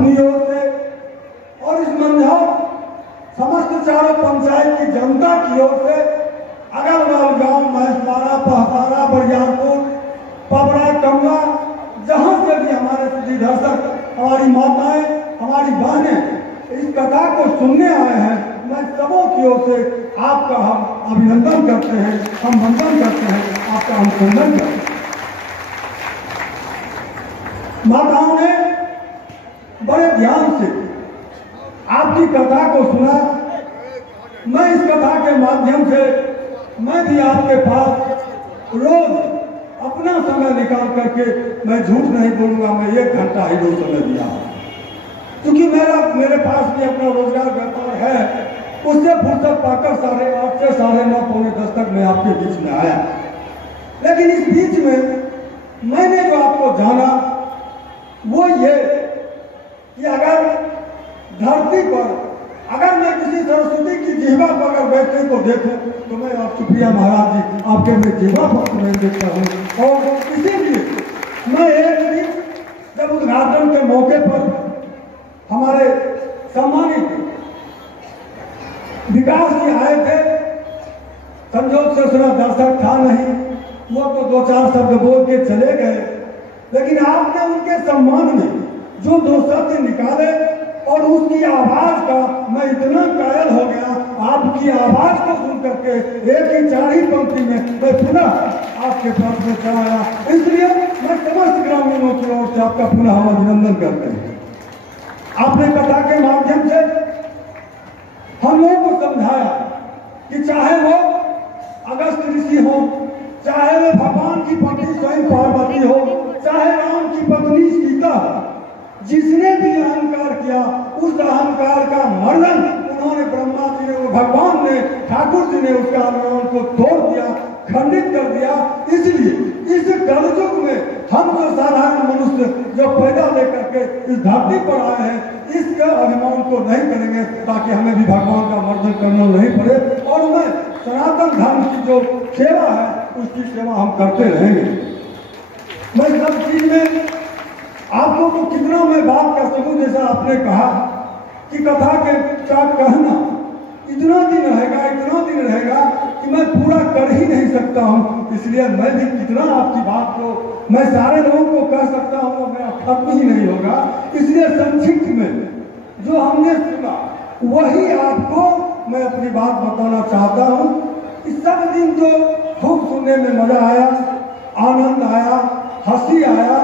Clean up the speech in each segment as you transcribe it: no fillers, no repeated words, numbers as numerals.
अपनी ओर से और इस मंझौल समस्त चारों पंचायत की जनता की ओर से अगरवाल गांव, महेशवाड़ा, पहसारा, बरियारपुर, पबड़ा, कमला, जहां से भी हमारे सुधी दर्शक, हमारी माताएं, हमारी बहनें इस कथा को सुनने आए हैं, मैं सबों की ओर से आपका हम अभिनंदन करते हैं, हम वंदन करते हैं, आपका हम सम्मान करते हैं। माताओं ने बड़े ध्यान से आपकी कथा को सुना। मैं इस कथा के माध्यम से मैं भी आपके पास रोज अपना समय निकाल करके, मैं झूठ नहीं बोलूंगा, मैं 1 घंटा ही रोज समय दिया, क्योंकि मेरे पास भी अपना रोजगार व्यापार है। उससे फुर्सत पाकर 8:30 से 9:30 पौने 10 तक मैं आपके बीच में आया। लेकिन इस बीच में मैंने जो आपको जाना वो ये कि अगर धरती पर अगर मैं किसी सरस्वती की जिह्वा पर अगर बैठने को देखूं तो मैं आप सुप्रिया महाराज जी आपके मैं जिह्वा पर नहीं देखता हूं। और इसीलिए मैं एक दिन जब उद्घाटन के मौके पर हमारे सम्मानित विकास जी आए थे, संजोग से उसमें दर्शक था नहीं, वो तो 2-4 शब्द बोल के चले गए, लेकिन आपने उनके सम्मान में जो 2 शब्द निकाले और उसकी आवाज का मैं इतना कायल हो गया, आपकी आवाज को सुन करके एक ही 4 पंक्ति में मैं पुनः आपके पास में चलाया। इसलिए मैं समस्त ग्रामीणों की ओर से आपका पुनः हम अभिनंदन करते हैं। आपने कथा के माध्यम से हम लोगों को समझाया कि चाहे वो अगस्त ऋषि हो, चाहे वो भगवान की पत्नी स्वयं पार्वती हो, चाहे राम की पत्नी सीता हो, जिसने भी अहंकार किया उस अहंकार का मर्दन उन्होंने ब्रह्मा जी ने, भगवान ने, ठाकुर जी ने उसका अनुमान को तोड़ दिया, खंडित कर दिया। इसलिए इस कलयुग में हम जो साधारण मनुष्य जो पैदा लेकर के इस धरती पर आए हैं, इसके अभिमान को नहीं करेंगे ताकि हमें भी भगवान का मर्दन करना नहीं पड़े। और मैं सनातन धर्म की जो सेवा है उसकी सेवा हम करते रहेंगे। मैं सब चीज में आपको तो कितना मैं बात कर सकूं, जैसा आपने कहा कि कथा के क्या कहना इतना दिन रहेगा कि मैं पूरा कर ही नहीं सकता हूं। इसलिए मैं भी कितना आपकी बात को मैं सारे लोगों को कह सकता हूं वो मेरा खत्म ही नहीं होगा। इसलिए संक्षिप्त में जो हमने सुना वही आपको मैं अपनी बात बताना चाहता हूं। इस सब दिन तो खूब सुनने में मजा आया, आनंद आया, हंसी आया,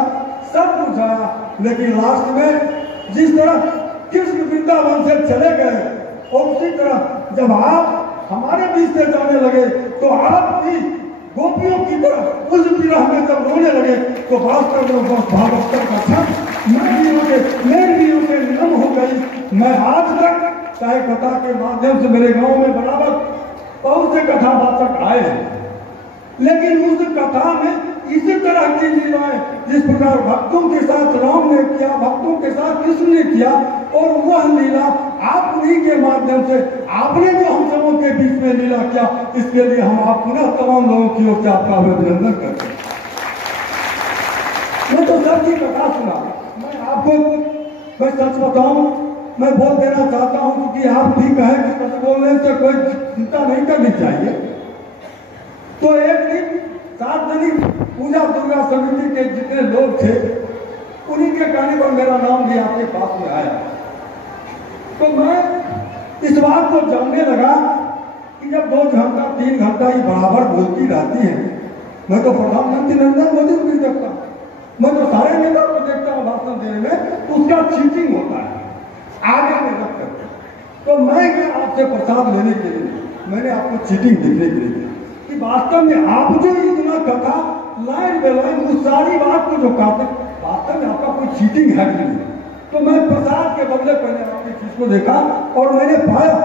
सब कुछ आया, लेकिन लास्ट में जिस तरह कृष्ण वृंदावन से चले गए और उसी तरह जब आप हमारे बीच से जाने लगे तो आप भी गोपियों की तरह उस विरह में जब रोने लगे तो वास्तव में भागवत का क्षण मेरी भी उनके नम हो गई। मैं आज तक चाहे कथा के माध्यम से मेरे गांव में बराबर बहुत से कथावाचक आए हैं, लेकिन उस कथा में इसी तरह की लीलाएं जिस प्रकार भक्तों के साथ राम ने किया, भक्तों के साथ कृष्ण ने किया, और वह लीला आप उन्हीं के माध्यम से आपने जो हम सबों के बीच में लीला किया, इसके लिए हम आप पुनः तमाम लोगों की ओर से आपका अभिनंदन करते हैं। मैं तो सबकी कथा सुना, मैं सच बताऊं, मैं बोल देना चाहता हूं क्योंकि आप भी कहें कि सच बोलने से कोई चिंता नहीं करनी चाहिए। तो एक दिन सार्वजनिक पूजा दुर्गा समिति के जितने लोग थे उन्हीं के कहने पर मेरा नाम भी आपके पास में आया। तो मैं इस बात को जानने लगा कि जब 2 घंटा 3 घंटा ही बराबर बोलती रहती है, मैं तो प्रधानमंत्री नरेंद्र मोदी को भी देखता हूँ, मैं तो सारे नेता को देखता हूँ भाषण देने में, तो उसका चीटिंग होता है आगे में रख करके। तो मैं आपसे प्रसाद लेने के लिए मैंने आपको चीटिंग देखने के लिए कि वास्तव में आप जो इतना कथा लाइन बाय लाइन उस सारी बात को जो कहते वास्तव में आपका कोई चीटिंग है कि नहीं। तो मैं प्रसाद के बदले पहले आपकी चीज को देखा और मैंने पाया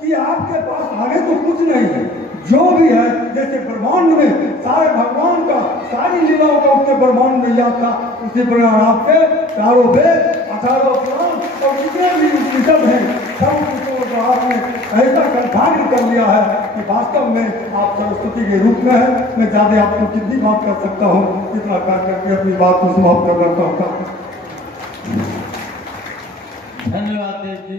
कि आपके पास आगे तो कुछ नहीं है, जो भी है जैसे ब्रह्मांड में सारे भगवान का सारी लीलाओं का उसके ब्रह्मांड में याद था, उसी प्रकार आपके 4 वेद 18 पुराण और जितने भी उपनिषद हैं सब कुछ आपने ऐसा कंठाग्र कर लिया है कि वास्तव में आप सरस्वती के रूप में है। मैं ज्यादा आपको कितनी बात कर सकता हूँ, इतना कर करके अपनी बात को समाप्त कर करता हूँ। धन्यवाद देव जी।